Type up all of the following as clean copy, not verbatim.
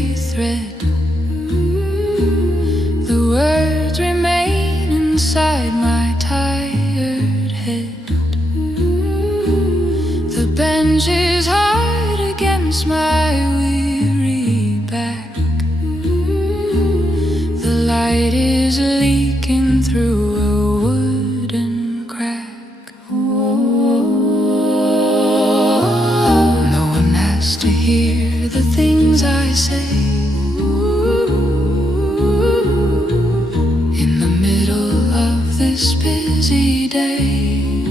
silvery thread. The words remain inside my tired head. The bench is hard against my weary back. The light is leaking through a wooden crack. No one has to hear the things I say. In the middle of this busy day,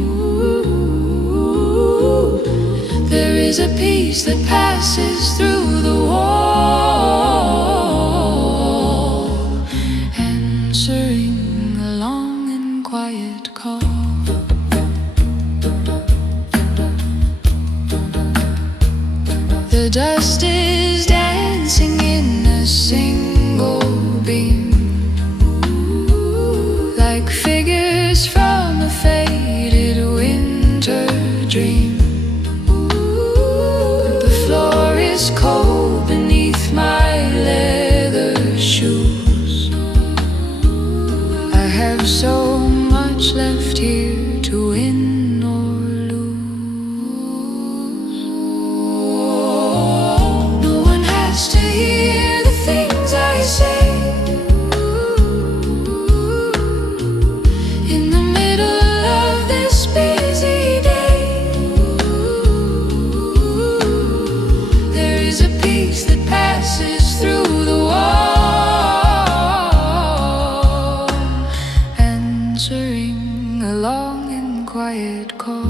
there is a peace that passes through the wall, answering a long and quiet call. The dust is dancing in a single beam, like figures from a faded winter dream. The floor is cold beneath my leather shoes. I have so much left here to win or lose. No one has to hear the things I say. In the middle of this busy day, there is a peace that passes through the wall, answering a long and quiet call.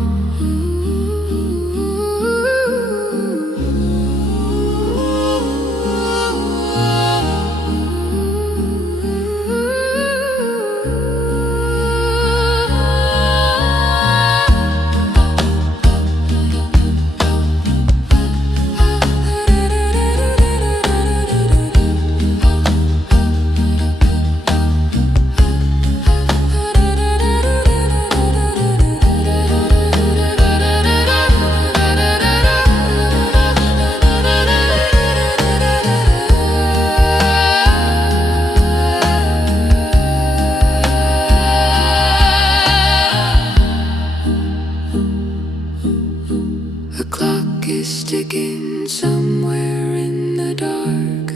The clock is ticking somewhere in the dark.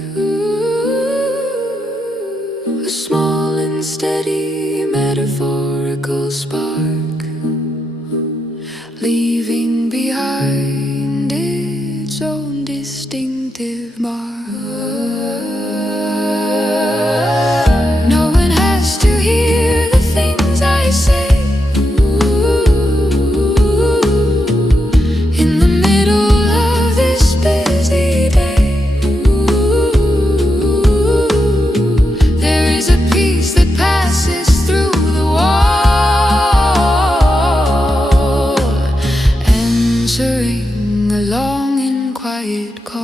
A small and steady metaphorical spark, leaving behind its own distinctive mark. No one has to hear the things I say. In the middle of this busy day, there is a peace that passes through the wall, answering a long and quiet call.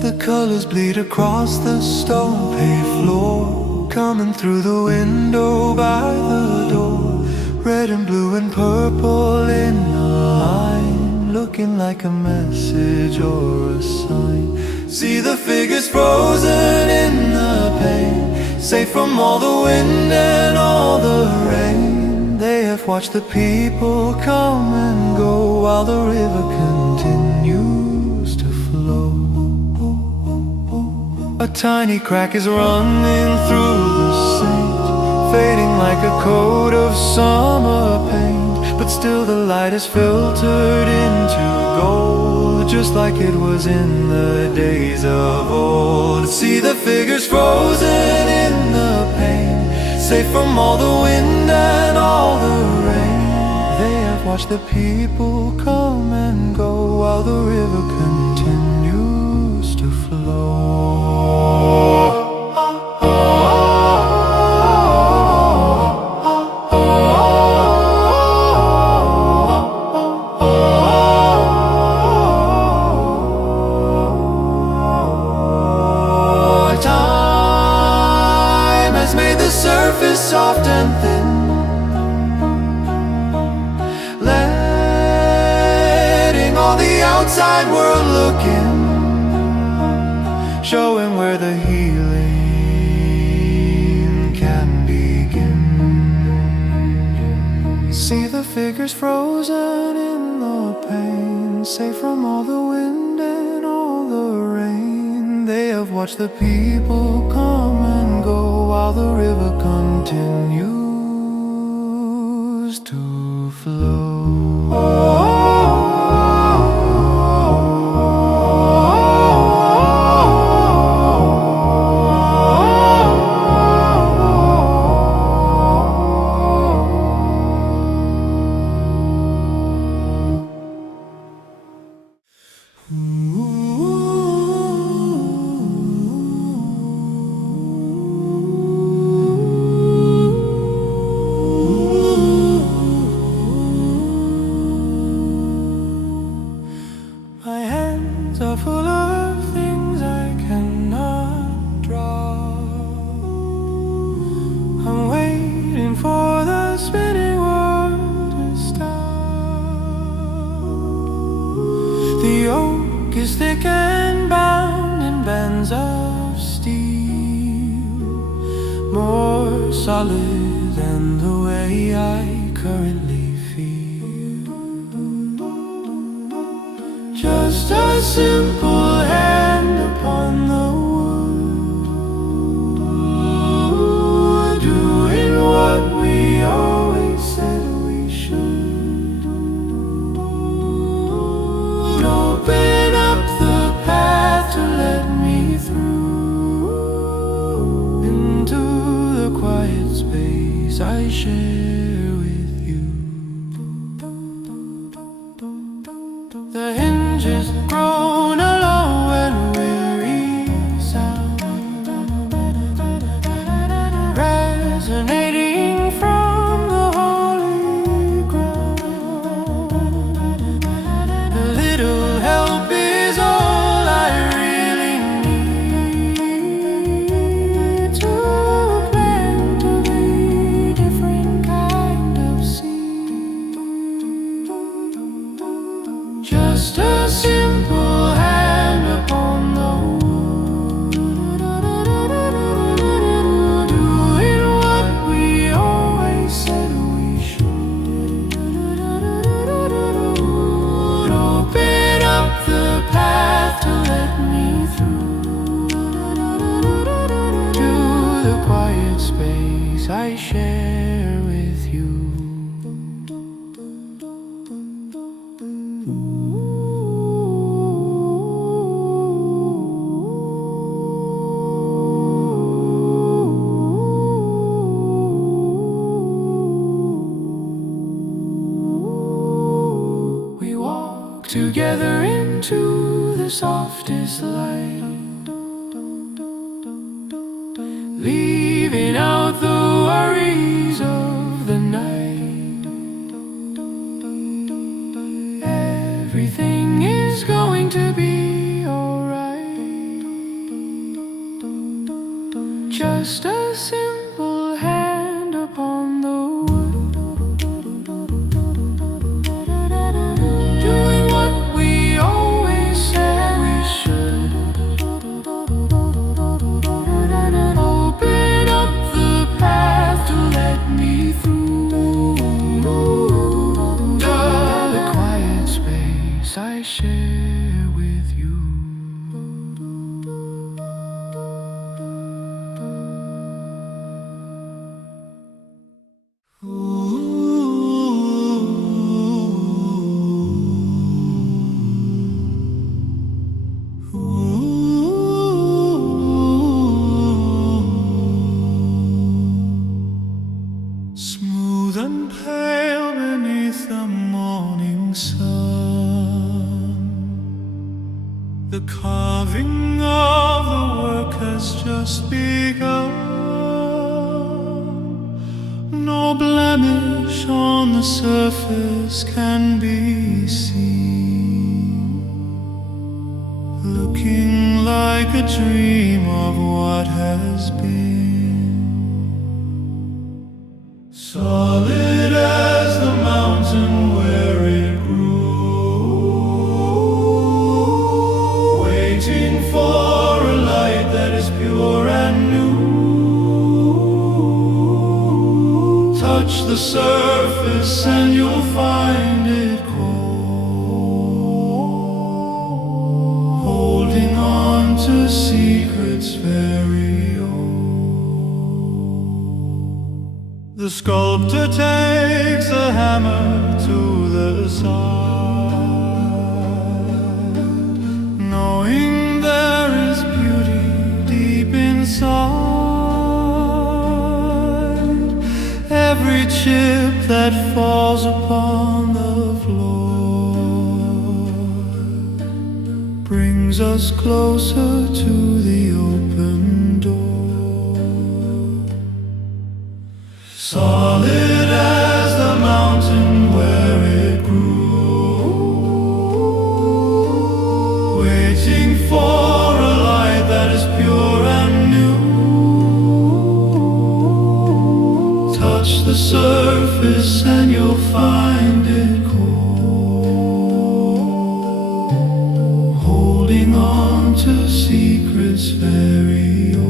The colors bleed across the stone paved floor, coming through the window by the door. Red and blue and purple in a line, looking like a message or a sign. See the figures frozen in the pain, safe from all the wind and all the rain. They have watched the people come and go while the river continues to flow. A tiny crack is running through the sand, fading like a coat of summer paint. But still the light is filtered into gold, just like it was in the days of old. See the figures frozen in the pain, safe from all the wind and all the rain. They have watched the people come and go while the river continues surface soft and thin, letting all the outside world look in, showing where the healing can begin. See the figures frozen in the pain, safe from all the wind and all the rain. They have watched the people come and go while the river continues to flow. Is thick and bound in bands of steel, more solid than the way I currently feel. Just a simple hand upon the wood, doing what we always said we should. Open to let me through into the quiet space I share with you. The hinges groan a low and weary sound, resonating from the holy ground. A little help is all I just a simple hand upon the wood, doing what we always said we should. Open up the path to let me through to the quiet space I share with you. Together into the softest light, leaving out the worries of the night. Everything is going to be alright. Just a simple hand upon the wood, I share with you. Smooth and pale beneath the morning sun, the carving of the work has just begun. No blemish on the surface can be seen, looking like a dream of what has been. solid as the mountain where it grew, waiting for a light that is pure and new. Touch the surface and you'll find it cold, holding on to secrets very old. The sculptor takes a hammer to the side, knowing there is beauty deep inside. Every chip that falls upon the floor brings us closer to the open door. Solid as the mountain where it grew, waiting for a light that is pure and new. Touch the surface and you'll find it cold, holding on to secrets very old.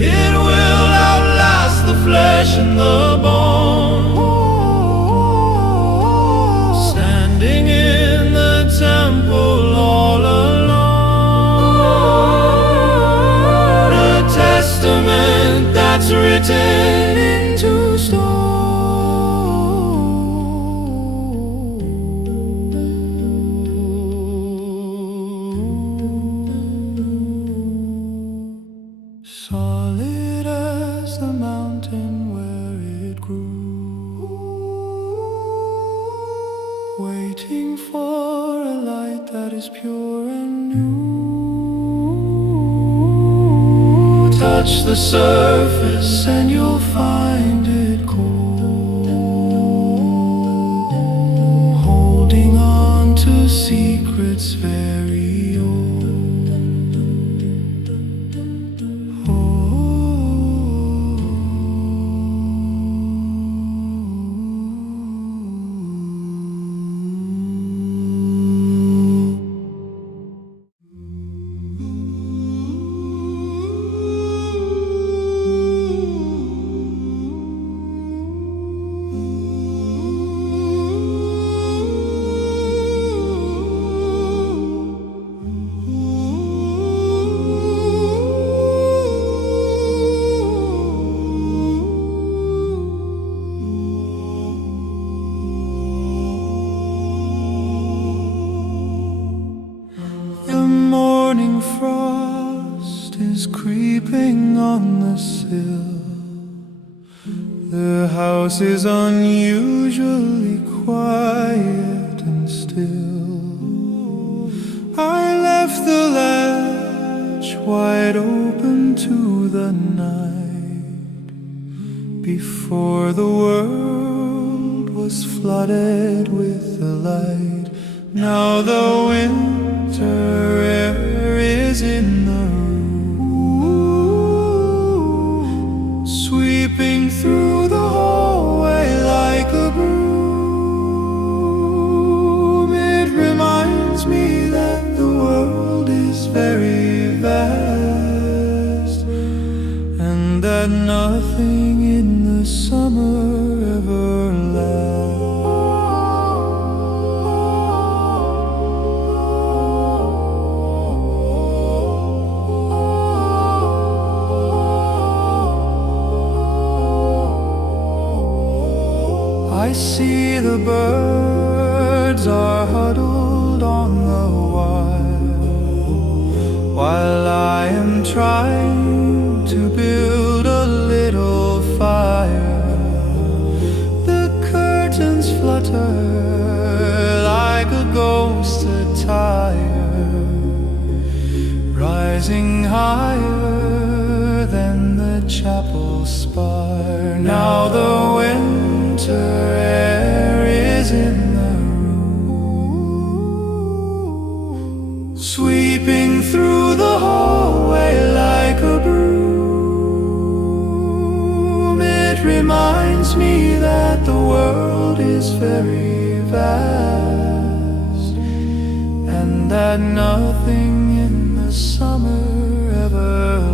It will outlast the flesh and the bone. Standing in the temple all alone, a testament that's written into stone. Solid as the mountain where it grew, waiting for a light that is pure and new. Touch the surface and you'll find it cold, holding on to secrets very old. Morning frost is creeping on the sill. The house is unusually quiet and still. I left the latch wide open to the night before the world was flooded with the light. Now the winter air is in the room, sweeping through the hallway like a broom. It reminds me that the world is very vast, and that nothing in the summer ever lasts. I see the birds are huddled on the wire, while I am trying to build a that nothing in the summer ever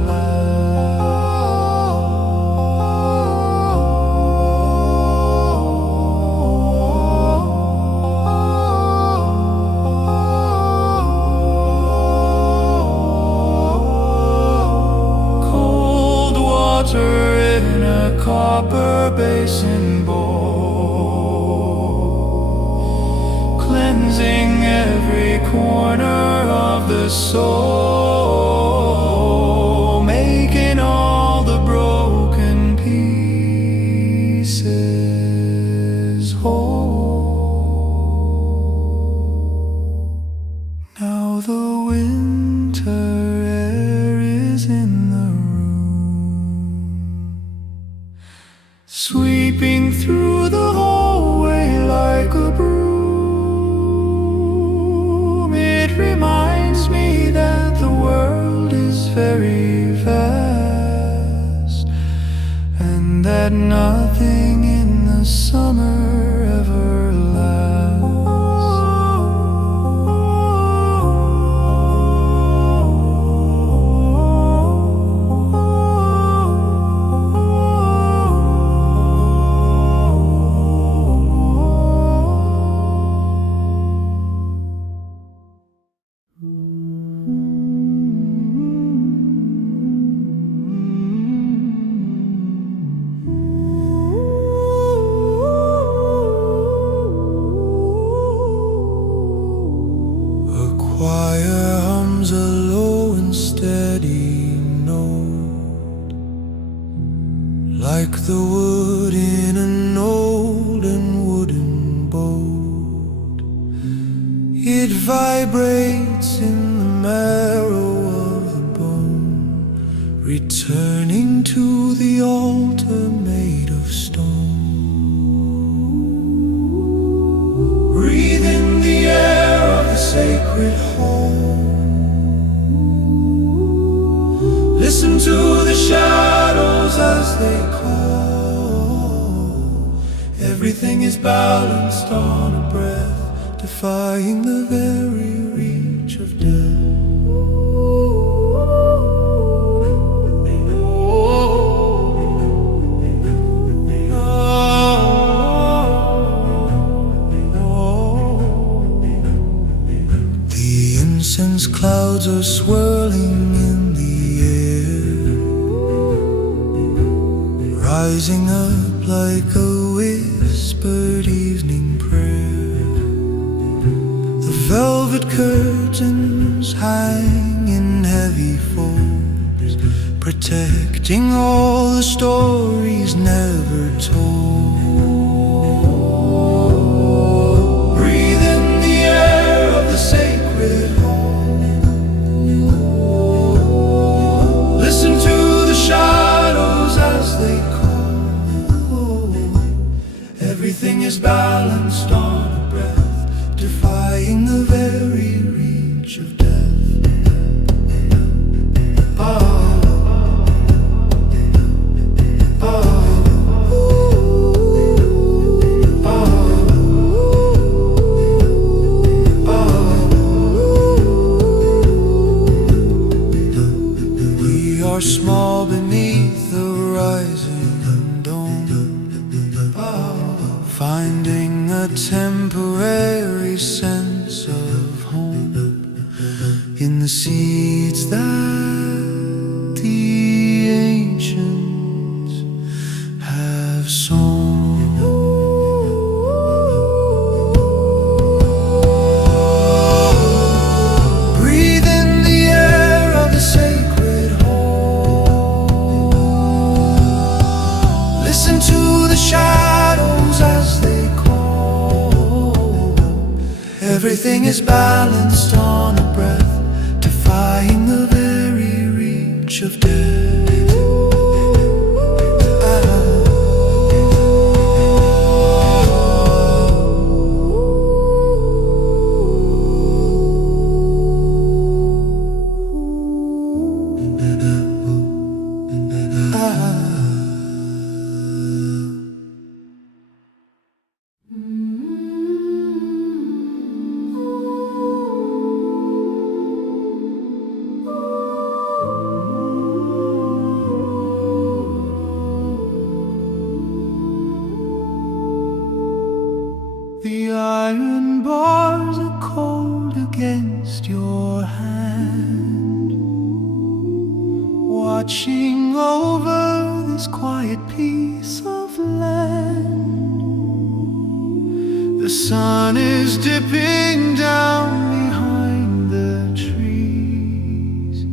in a copper basin bowl, cleansing every corner of the soul, making all the broken pieces whole. Now the winter air is in the sweeping through the hallway like a broom. It reminds me that the world is very vast, and that nothing in the summer ever choir hums a low and steady note, like the wood in an old and wooden boat. It vibrates in the marrow of the bone, returning to the altar made of stone. Breathe in the air of the sacred home. Listen to the shadows as they call. Everything is balanced on a breath, defying the very reach of death. Incense clouds are swirling in the air, rising up like a whispered evening prayer. The velvet curtains hang in heavy folds, protecting all the stories never told. Breathe in the air of the sacred home. Listen to the shadows as they call. Everything is balanced on a breath, defying the very reach of death. Are small beneath the rising dome, finding a temporary sense of home in the seeds that the ancients have sown. Breathe in the air of the sacred home. Listen to the shadows as they call. Everything is balanced on a breath, defying the very reach of death. watching over this quiet piece of land. The sun is dipping down behind the trees,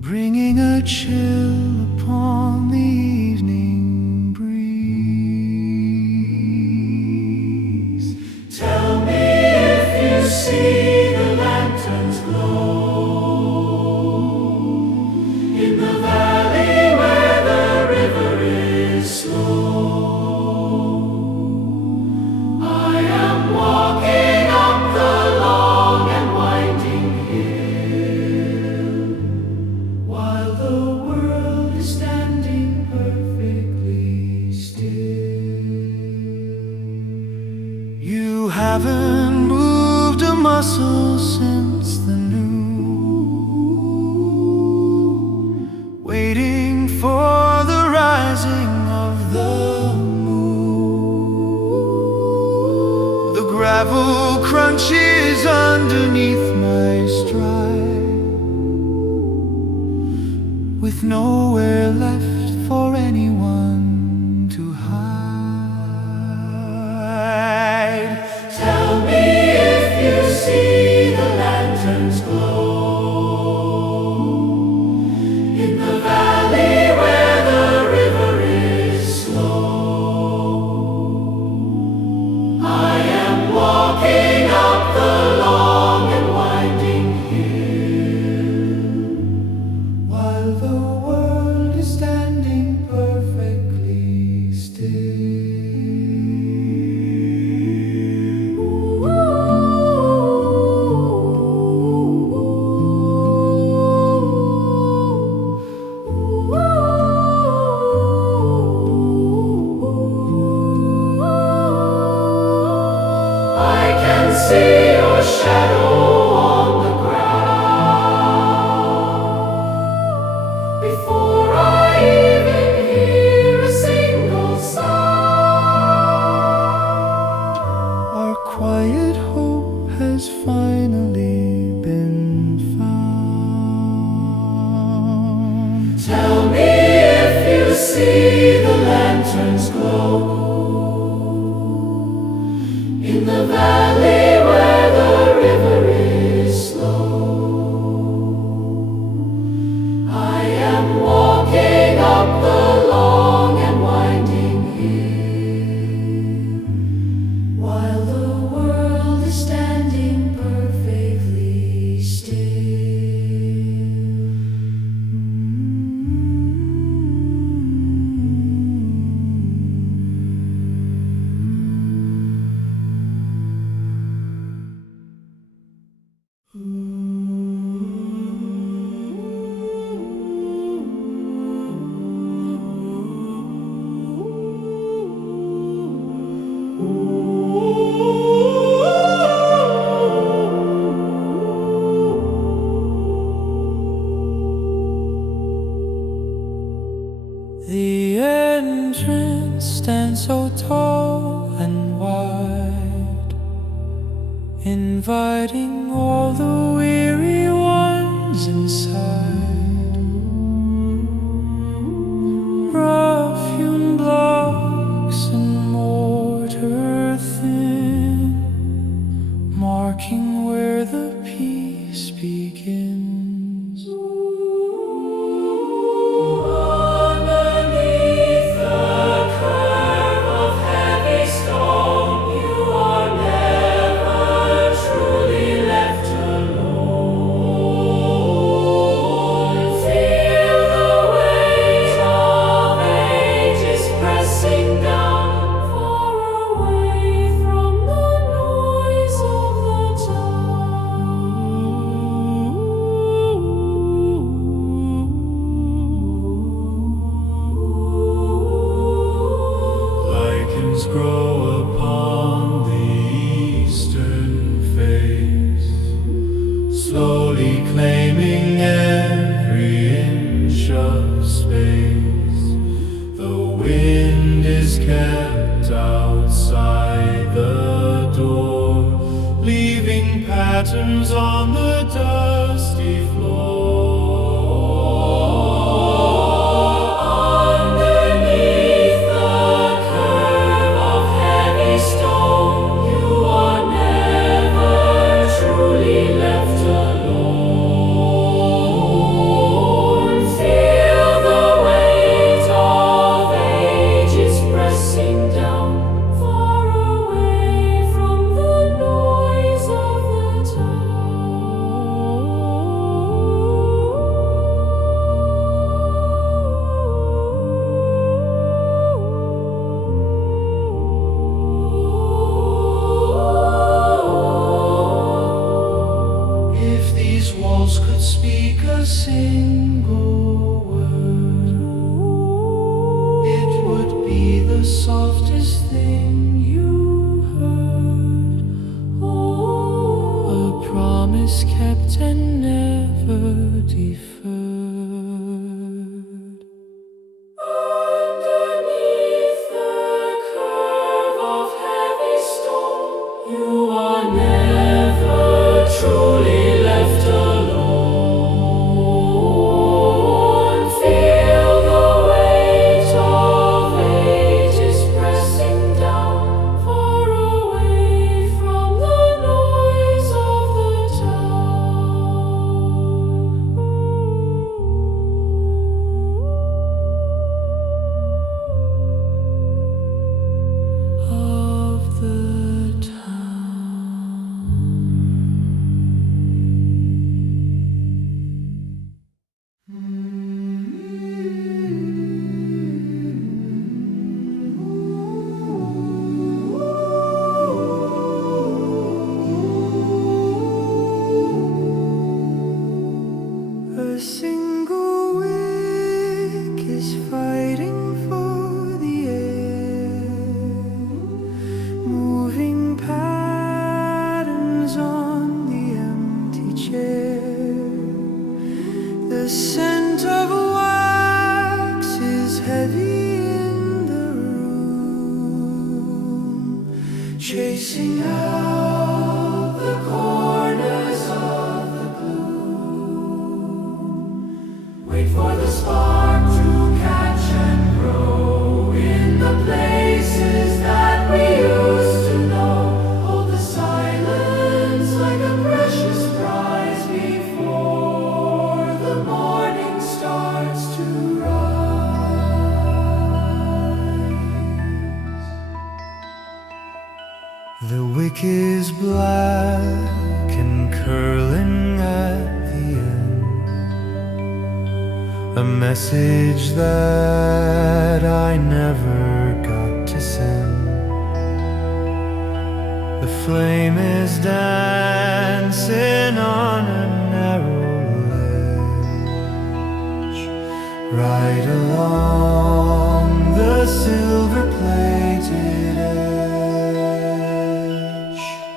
bringing a chill upon the evening breeze. Tell me if you see the lanterns glow in the valley where the river is slow. I am walking up the long and winding hill, while the world is standing perfectly still. You haven't moved a muscle since the noon, waiting for the rising of the moon. The gravel crunches underneath my stride, with nowhere left for anyone to hide. Tell me if you see the lanterns glow in the valley where the river is slow. I am walking up the long and winding hill, while the world is standing perfectly still. I can see your shadow on the ground before I even hear a single sound. Our quiet hope has finally been found. Tell me if you see the lanterns glow in the valley where the river is slow. I am walking up the long and winding hill, while the world is standing perfectly still. The entrance stands so tall and wide, inviting all the weary ones inside. Rough-hewn blocks and mortar thin, marking where the peace begins. Underneath the curve of heavy stone, you are never truly left alone. Feel the weight of ages pressing down, far away from the noise of the town. Lichens grow upon the eastern face, slowly claiming every inch of space. The wind is kept outside the door, leaving patterns on the dusty floor. single word, it would be the softest thing you heard. Oh, a promise kept and never deferred. Underneath the curve of heavy stone, you are never truly left alone. Feel the weight of ages pressing down, far away from the noise of the A single wick is fighting for the air, moving patterns on the empty chair. The scent of wax is heavy in the room, chasing out the corners of the gloom. Wait for the spark to catch and grow in the places that we used to know. Hold the silence like a precious prize before the morning starts to rise. The wick is black and curling at the end, a message that I never got to send. The flame is dancing on a narrow ledge, right along the silver-plated edge.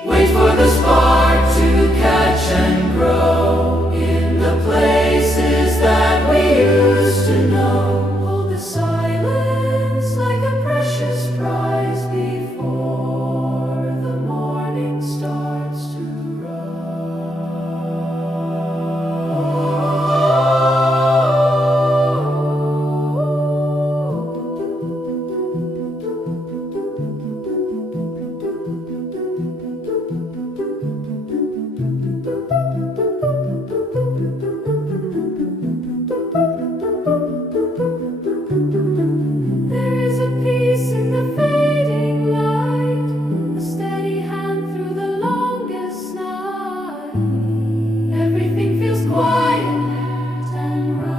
Wait for the spark to catch and grow in the places that we used to know. Hold the silence like a precious prize before the morning starts to There is a peace in the fading light, a steady hand through the longest night. Everything feels quiet and right.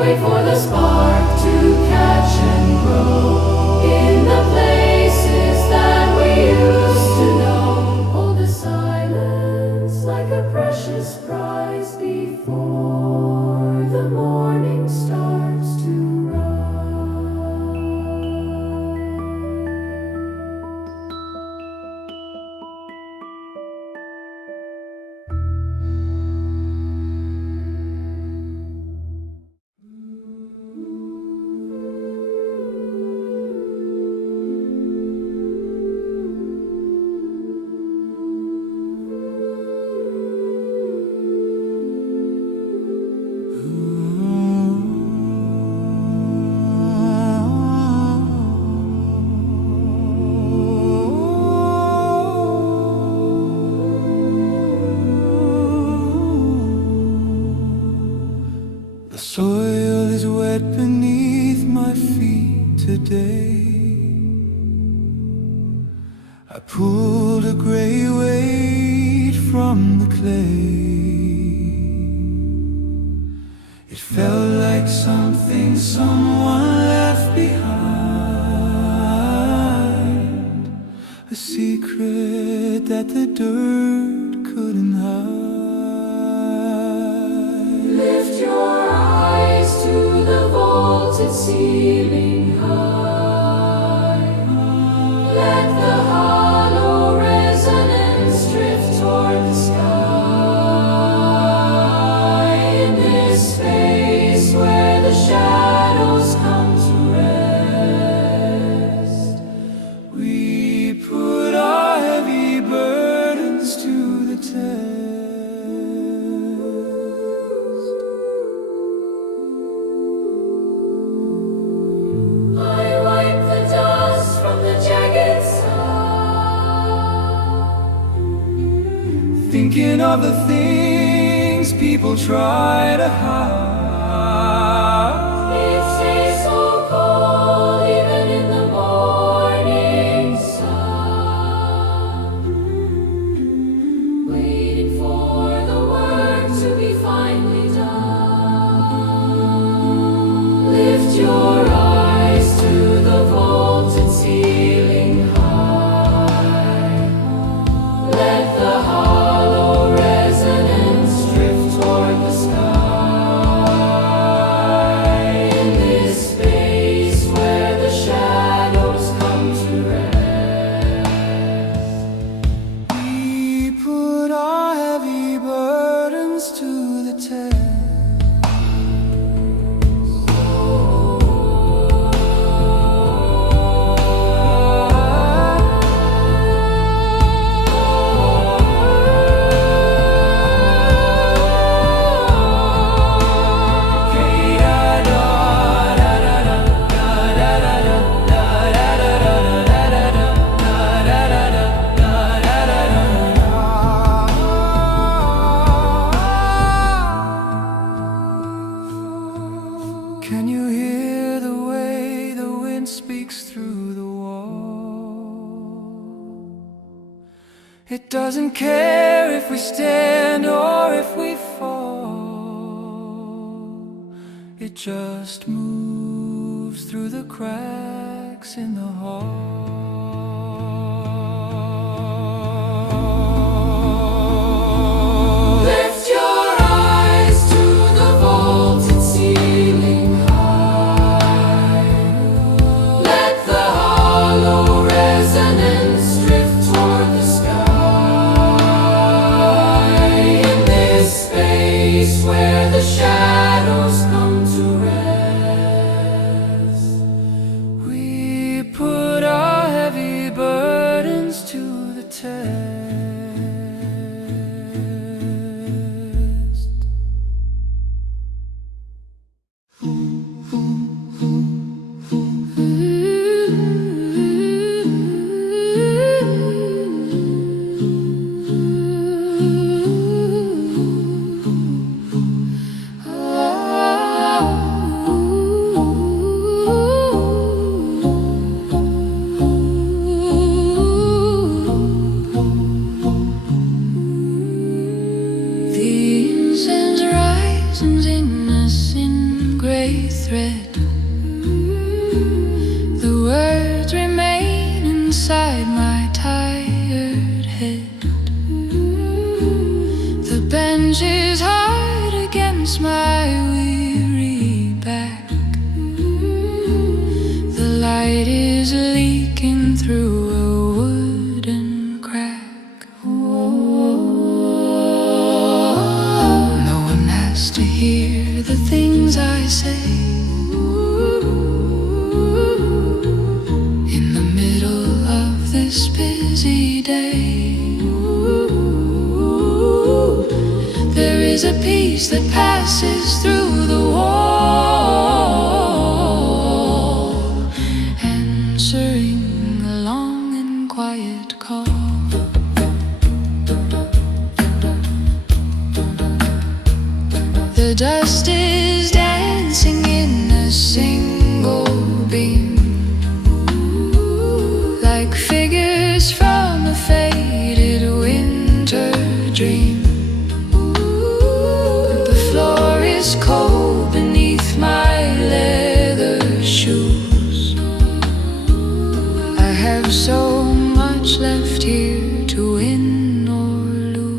Wait for the spark to catch and grow in the places that we used to know. Hold the silence like a precious prize before the morning starts to The soil is wet beneath my feet today. I pulled a gray weight from the clay. It felt like something someone left behind, a secret that the dirt couldn't hide. your eyes to the vaulted ceiling high. Let the hollow resonance drift toward the sky. In this space where the shadows come to rest, We put our heavy burdens to the test. I wipe the dust from the jagged side. Thinking of the things people try to hide. It stays so cold even in the morning sun, waiting for the work to be finally done. Lift your eyes to the vaulted ceiling high. Let the hollow resonance drift toward the sky. In this space where the shadows come to rest, We put our heavy burdens to the test. Can you hear the way the wind speaks through the wall? It doesn't care if we stand or if we fall. It just moves through the cracks in the hall. lift your eyes to the vaulted ceiling high. Let the hollow resonance drift toward the sky. In this space where the shadows come to rest, We put our heavy burdens to the test. The incense rises in us in gray thread. The words remain inside my tired head. The bench is hard against my weary back. The light is leaking through a wooden crack. No one has to hear the things I say. In the middle of this busy day, there is a peace that passes through the wall, answering a long and quiet call. The dust is dancing in a single beam, like figures from a faded winter dream. The floor is cold beneath my leather shoes. I have so much left here to win or lose.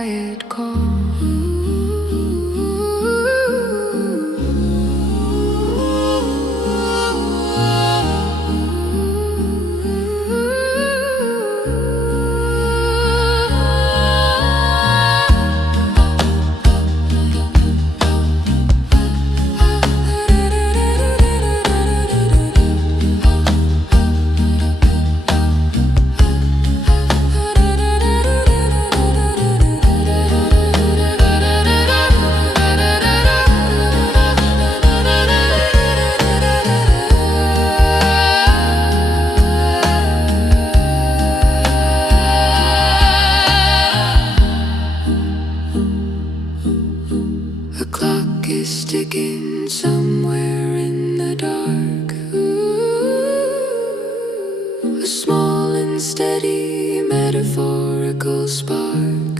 quiet call. Ticking somewhere in the dark. A small and steady metaphorical spark,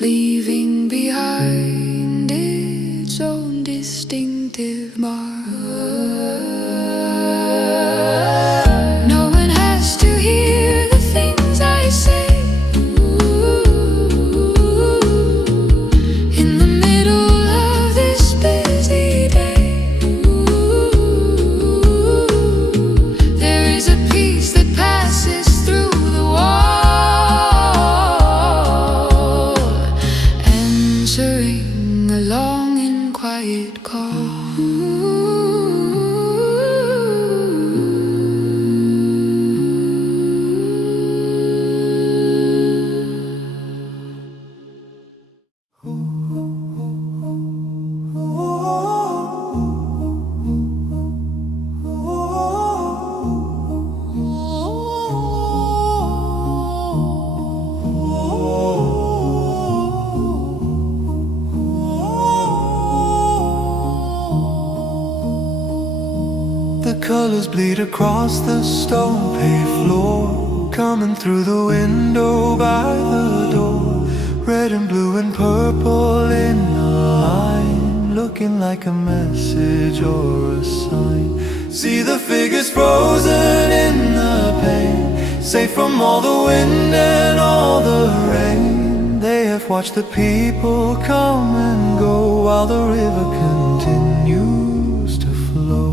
leaving behind its own distinctive mark. No one has to hear the things I say. Colors bleed across the stone paved floor, coming through the window by the door. Red and blue and purple in a line, looking like a message or a sign. See the figures frozen in the pain, safe from all the wind and all the rain. They have watched the people come and go while the river continues to flow.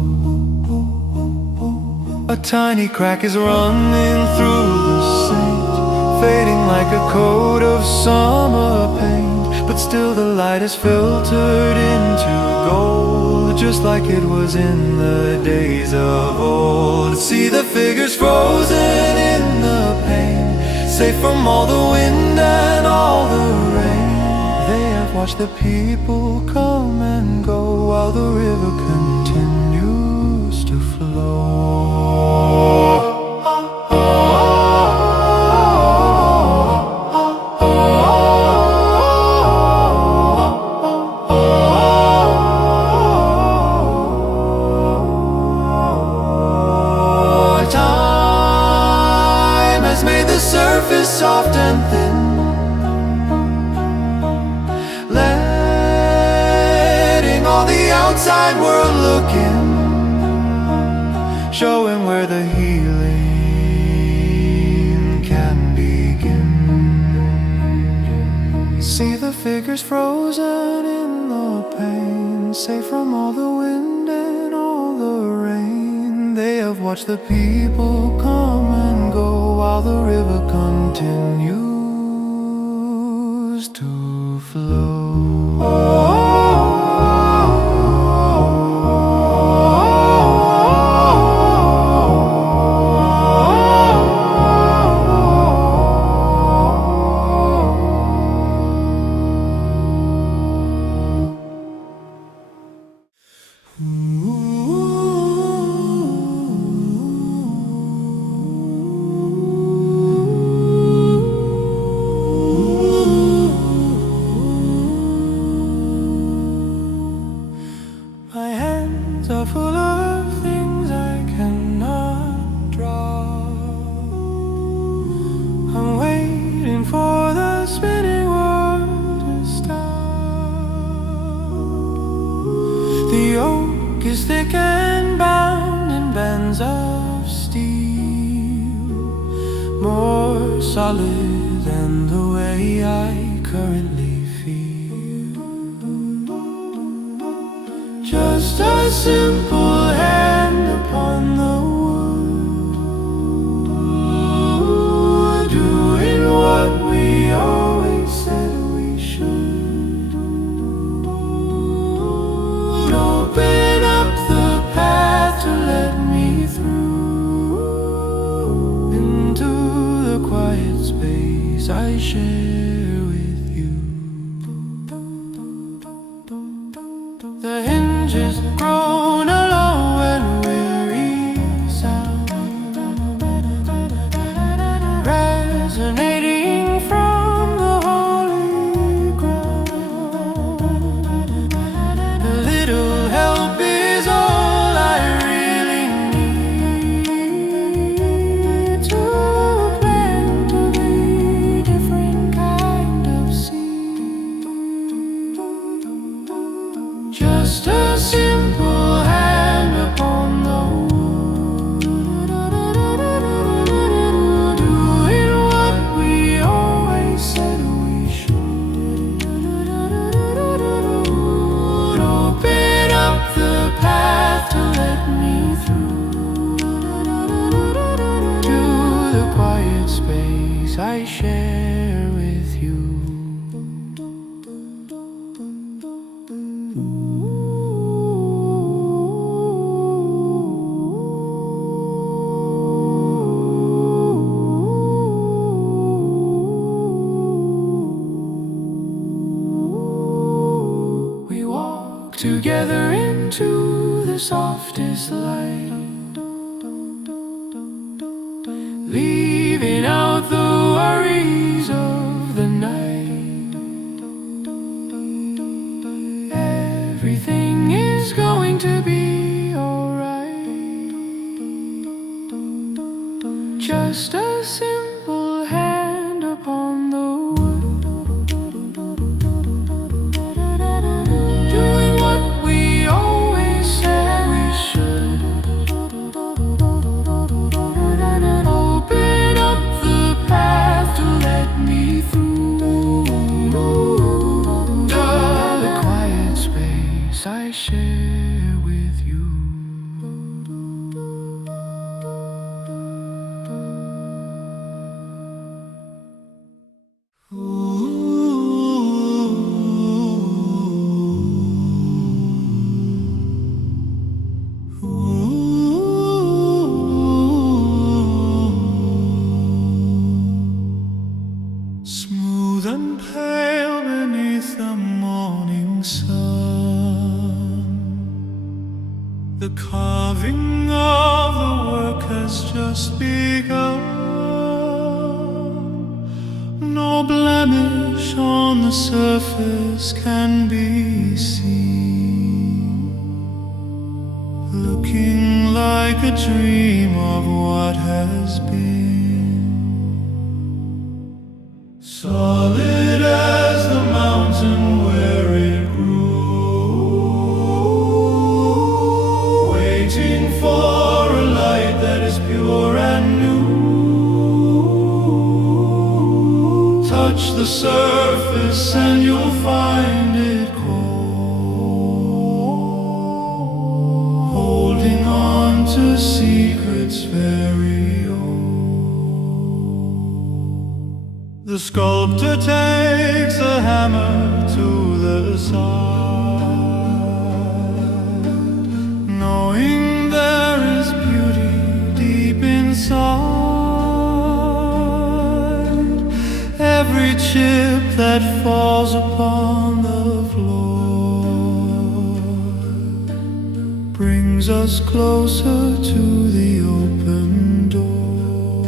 A tiny crack is running through the sand, fading like a coat of summer paint. But still the light is filtered into gold, just like it was in the days of old. See the figures frozen in the pain, safe from all the wind and all the rain. They have watched the people come and go while the river continues to flow. Soft and thin, letting all the outside world look in, showing where the healing can begin. See the figures frozen in the pain, safe from all the wind and all the rain. They have watched the people come and go while the river continues to flow. Is thick and bound in bands of steel, more solid than the way I I currently feel. Just a simple hand upon the wood, doing what we always said we should. Open up the path to let me through into the quiet space I share with you. The hinges grown a low and weary sound, resonating from the holy ground. A little help is all I really need to plant a very different kind of seed. Just a simple hand upon the wood, doing what we always said we should. Open up the path to let me through to the quiet space I share with you. We walk together into the softest light, leaving out the worries of the night. Everything is going to be alright. Just a simple hand upon the wood, doing what we always said we should. Open up the path to let me through the quiet space I share with you. Smooth and pale beneath the morning sun, the carving of the work has just begun. No blemish on the surface can be seen, looking like a dream of what has been. Solid as the mountain where it grew, waiting for a light that is pure and new. Touch the surface and you'll find it cold, holding on to secrets very old. The sculptor takes a hammer to the side, knowing there is beauty deep inside. Every chip that falls upon the floor brings us closer to the open door.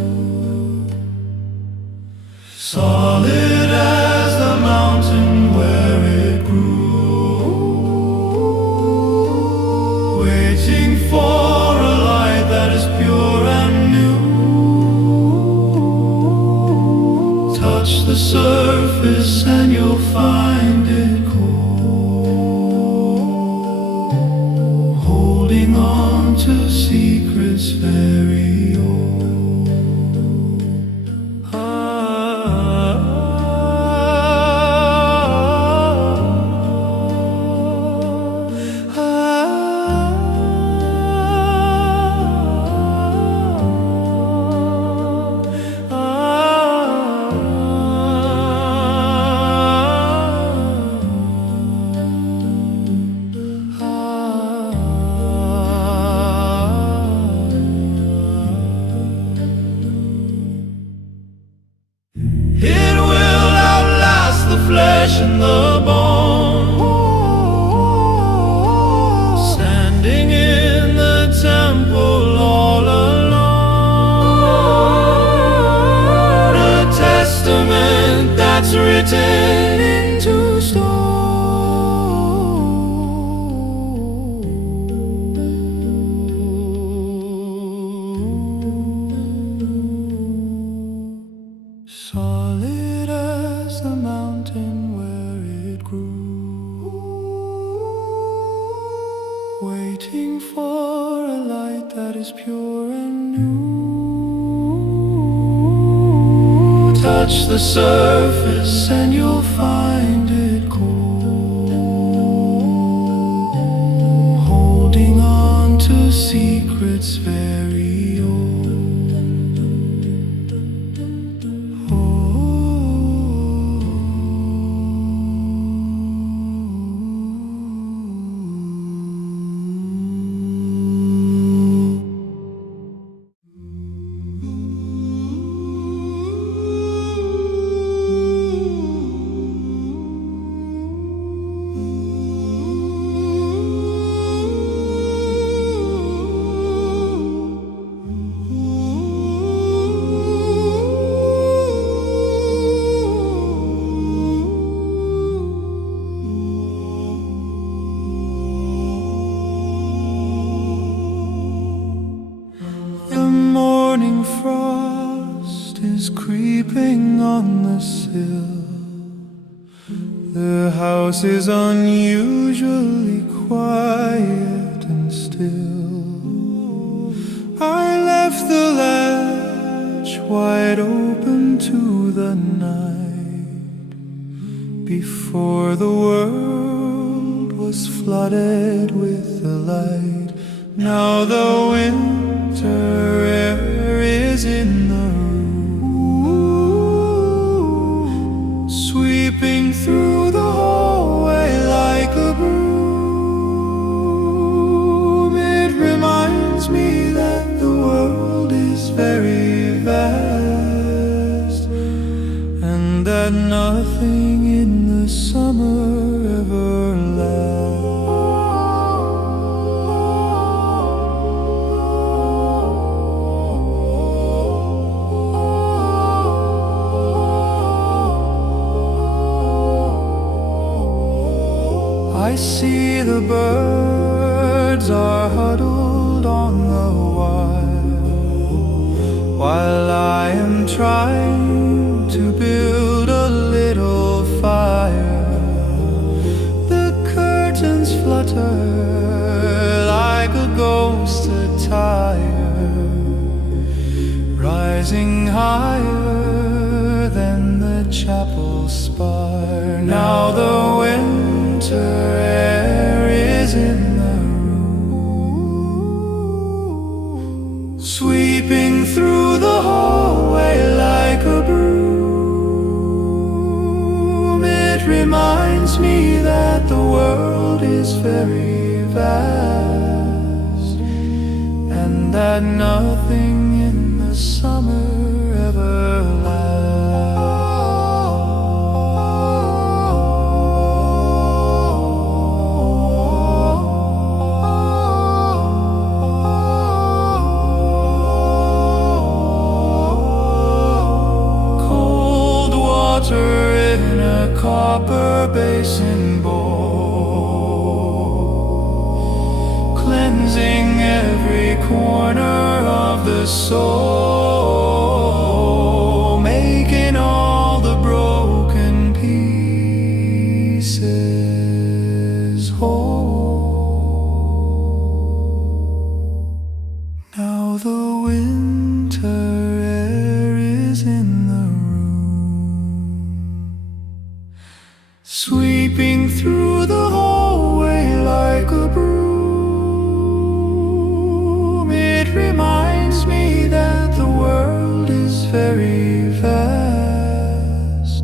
Solid as the mountain where it grew, waiting for a light that is pure and new. Touch the surface and you'll find it cold, holding on to secrets very old. written into stone. Solid as the mountain where it grew, waiting for a light that is pure and new. Touch the surface and you'll find it cold, holding on to secrets very old. Creeping on the sill, the house is unusually quiet and still. I left the latch wide open to the night, before the world was flooded with the light. Now the winter air is in the sweeping through the hallway like a broom. It reminds me that the world is very vast, and that nothing in the summer ever lasts. I see the birds are huddled on the wire, while I am trying to build a little fire. The curtains flutter like a ghost attire, rising higher than the chapel spire. Now the winter air is in the room, sweeping through the hallway like a broom. It reminds me that the world is very vast, and that nothing in the summer ever lasts. In a copper basin bowl, cleansing every corner of the soul, making all the broken pieces whole. Now the winter air is in the sweeping through the hallway like a broom. It reminds me that the world is very vast,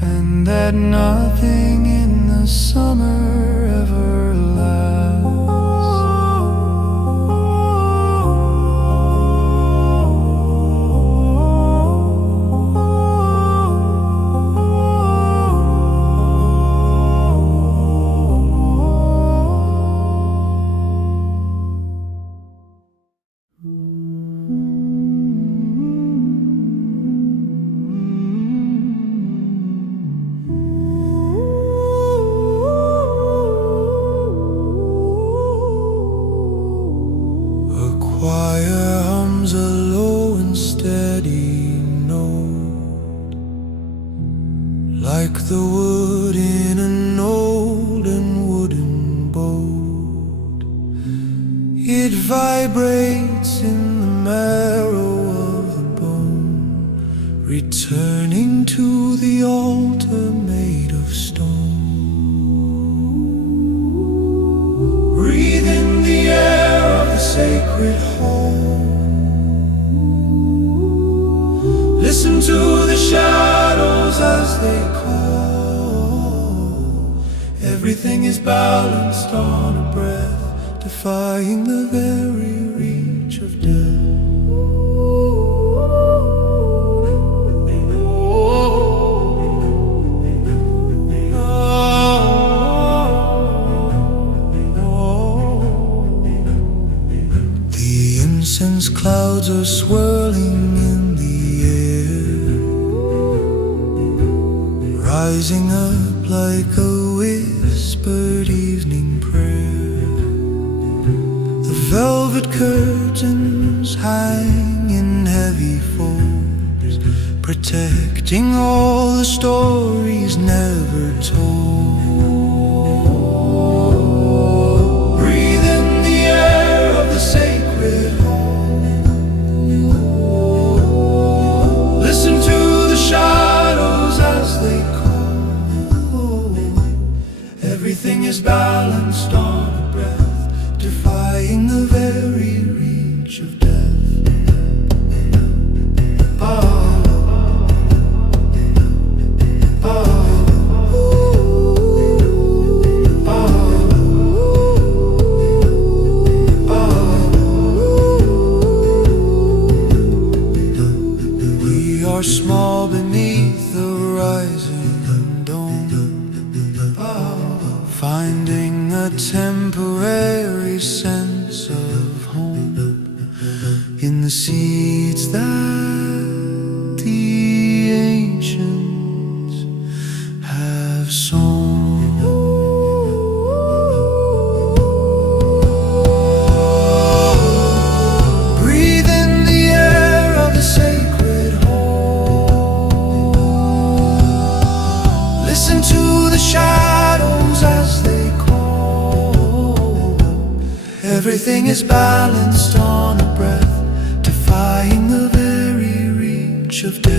and that nothing in the summer ever lasts. like the wood in an old and wooden boat. It vibrates in the marrow of the bone, returning to the altar made of stone. Breathe in the air of the sacred home. Listen to the shadows as they call. Everything is balanced on a breath, defying the very reach of death. The incense clouds are swirling in the air, rising up like a whispered evening prayer. The velvet curtains hang in heavy folds, protecting all the stories never told. Breathe in the air of the sacred home. Listen to the shadows as they call. Everything is balanced on a breath, defying the very reach of death. We are small beneath the rising dome, finding a temporary sense of home in the seeds that the ancients have sown. Breathe in the air of the sacred home. Listen to the shadows as they call. Everything is balanced on a breath, defying the very reach of death.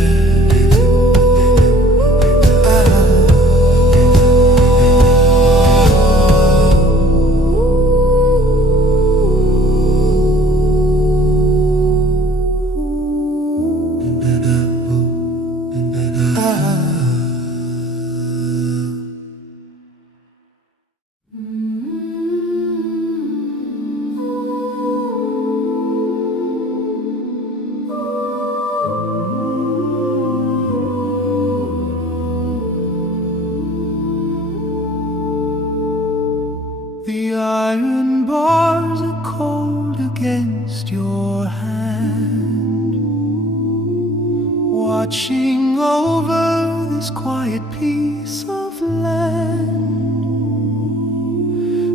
The iron bars are cold against your hand, watching over this quiet piece of land.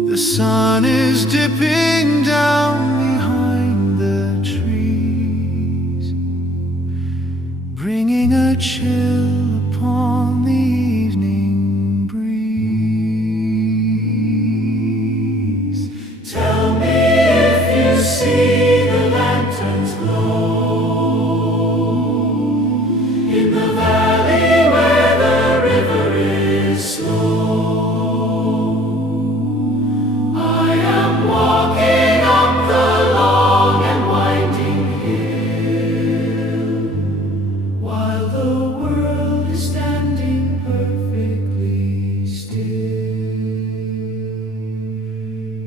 The sun is dipping down behind the trees, bringing a chill upon the evening breeze. Tell me if you see the lanterns glow in the valley where the river is slow. I am walking up the long and winding hill, while the world is standing perfectly still.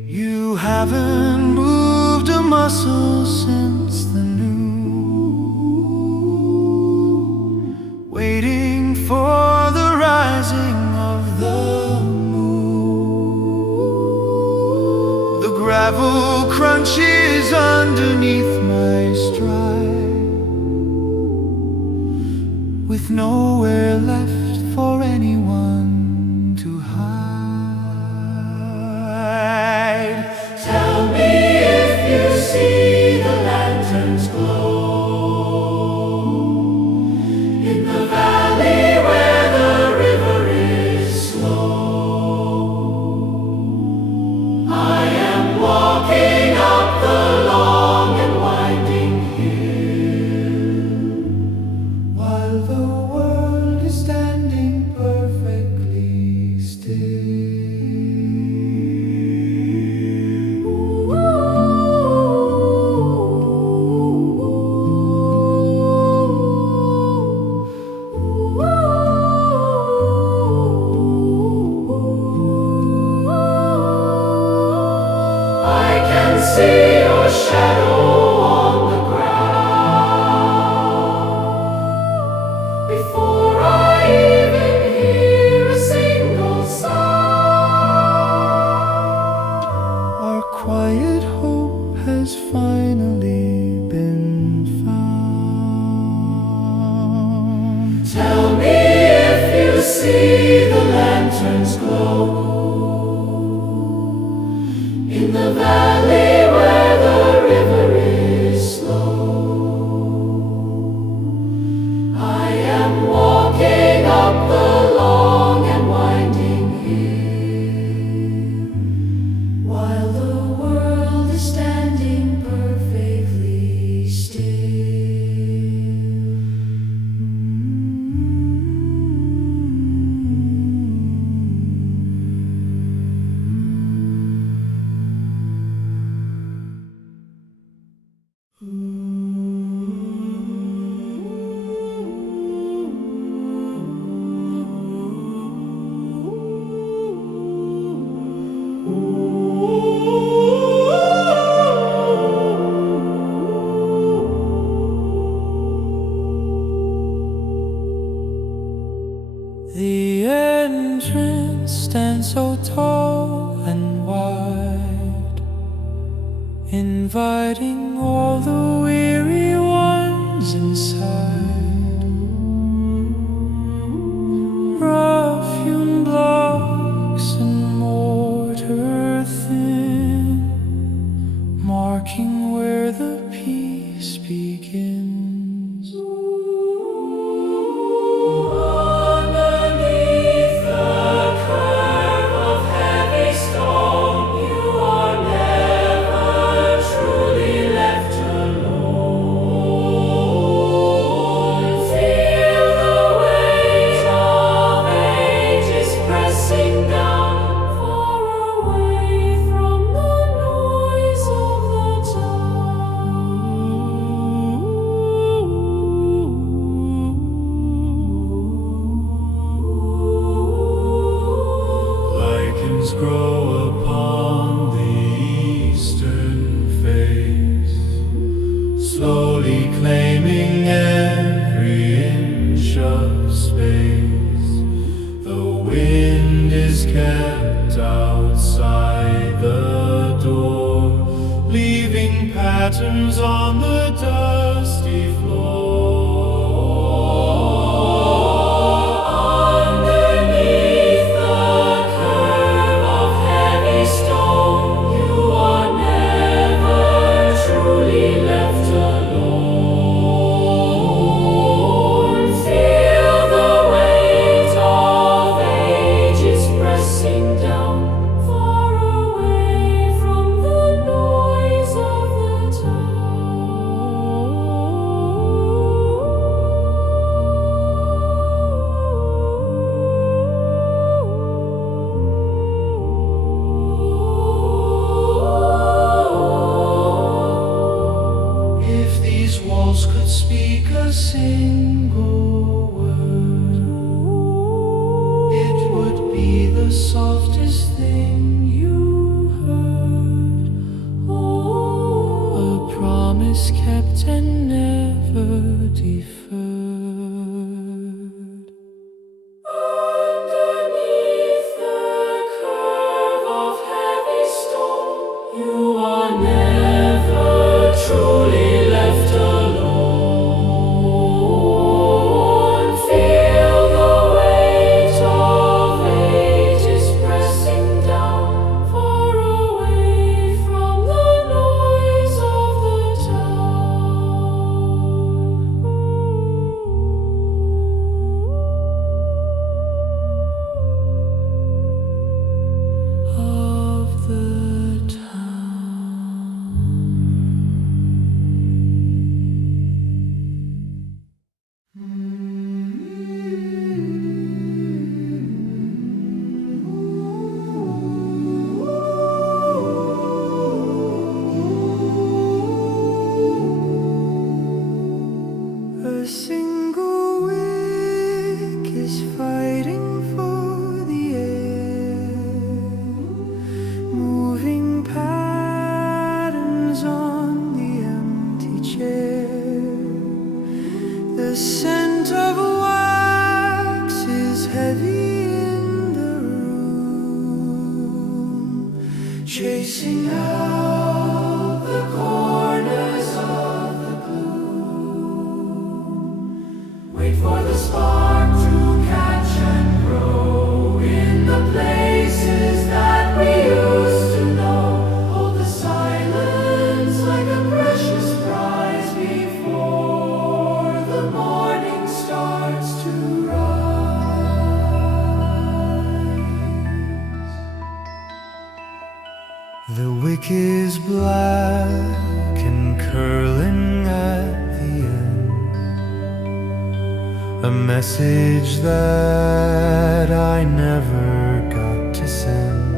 You haven't moved a muscle since the noon, waiting for the rising of the moon. The gravel crunches underneath my stride, with nowhere left for anyone to hide. Tell me if you see the lanterns glow in the valley where the river entrance stands so tall and wide, inviting all the weary ones inside. Rough-hewn blocks and mortar thin, marking where the peace begins. Underneath the curve of heavy stone, you are never truly left alone. Feel the weight of ages pressing down, far away from the noise of the Lichens grow upon the eastern face, slowly claiming every inch of space. The wind is kept outside the door, leaving patterns on the dusty floor. Underneath the curve of heavy stone, you are never truly left alone. Feel the weight of ages pressing down, far away from the noise of the town. If these walls could speak a single word, it would be the softest thing you heard. A promise kept and never deferred. Underneath the curve of heavy stone, you are never truly left alone. Feel the weight of ages pressing down, far away from the noise of the A single wick is fighting for the air, moving patterns on the empty chair. The scent of wax is heavy in the room, chasing out the corners of the gloom. Wait for the spark to catch and grow in the places that we used to know. Hold the silence like a precious prize before the morning starts to rise. The wick is black and curling at the end, a message that I never got to send.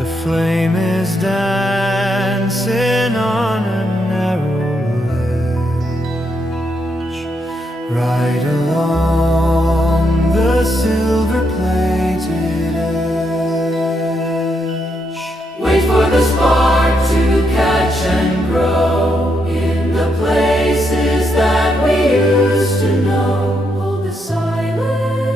The flame is dancing on a narrow ledge, right along the silver-plated edge. Wait for the spark to catch and grow in the places that we used to know. Hold the silence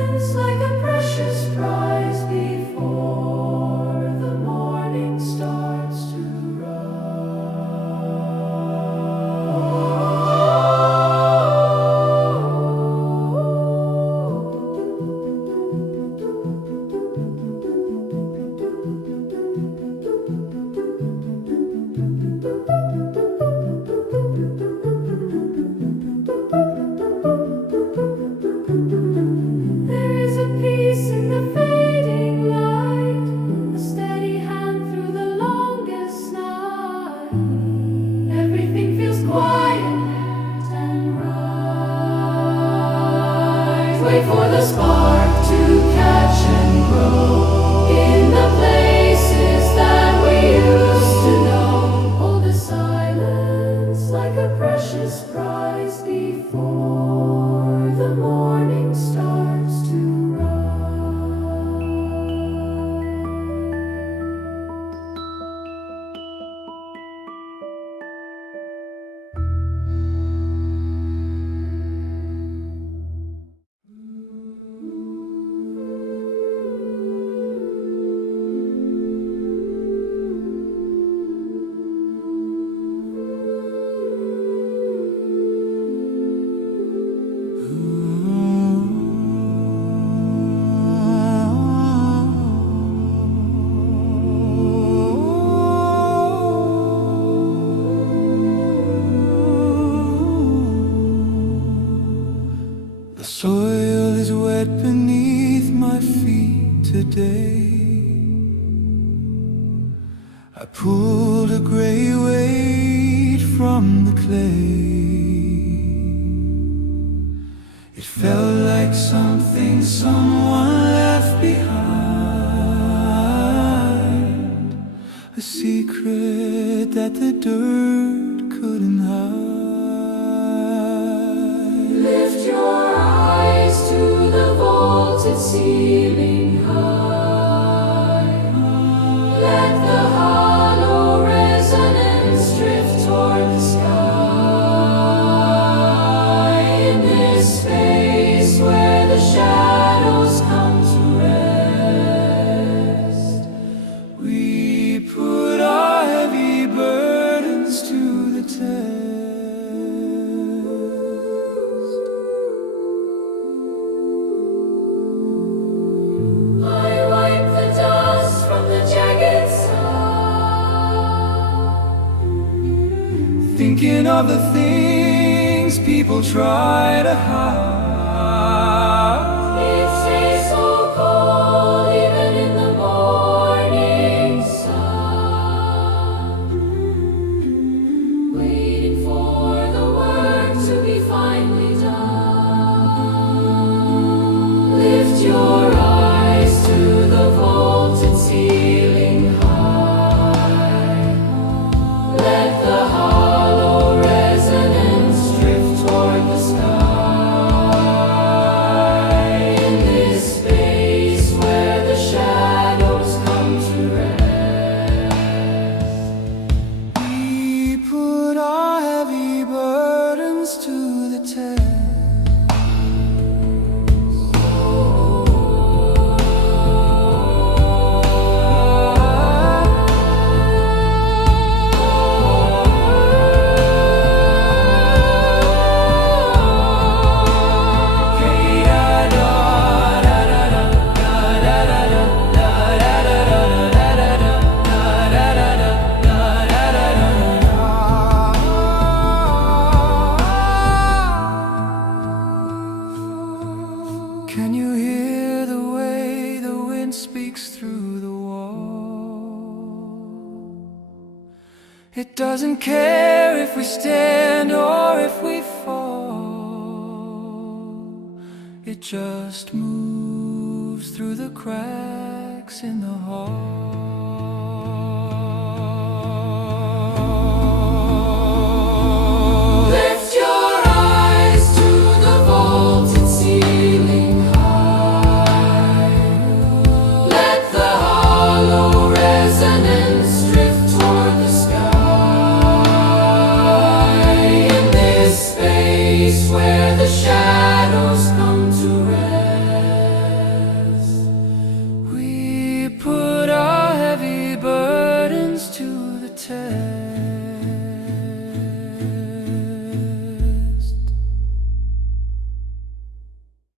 today. I pulled a gray weight from the clay. It felt like something someone left behind, a secret that the dirt couldn't hide. Lift your eyes to the vaulted ceiling high. Let the hollow resonance drift toward the sky. In this space where the shadows come to rest, We put our heavy burdens to the test. I wipe the dust from the jagged side. Thinking of the things people try to hide. It stays so cold even in the morning sun, waiting for the work to be finally done. Lift your eyes to the vaulted ceiling high. Let the hollow resonance drift toward the sky. In this space where the shadows come to rest, We put our heavy burdens to the test. Can you hear the way the wind speaks through the wall? It doesn't care if we stand or if we fall. It just moves through the cracks in the hall. lift your eyes to the vaulted ceiling high. Let the hollow resonance drift toward the sky. In this space where the shadows come to rest, We put our heavy burdens to the test.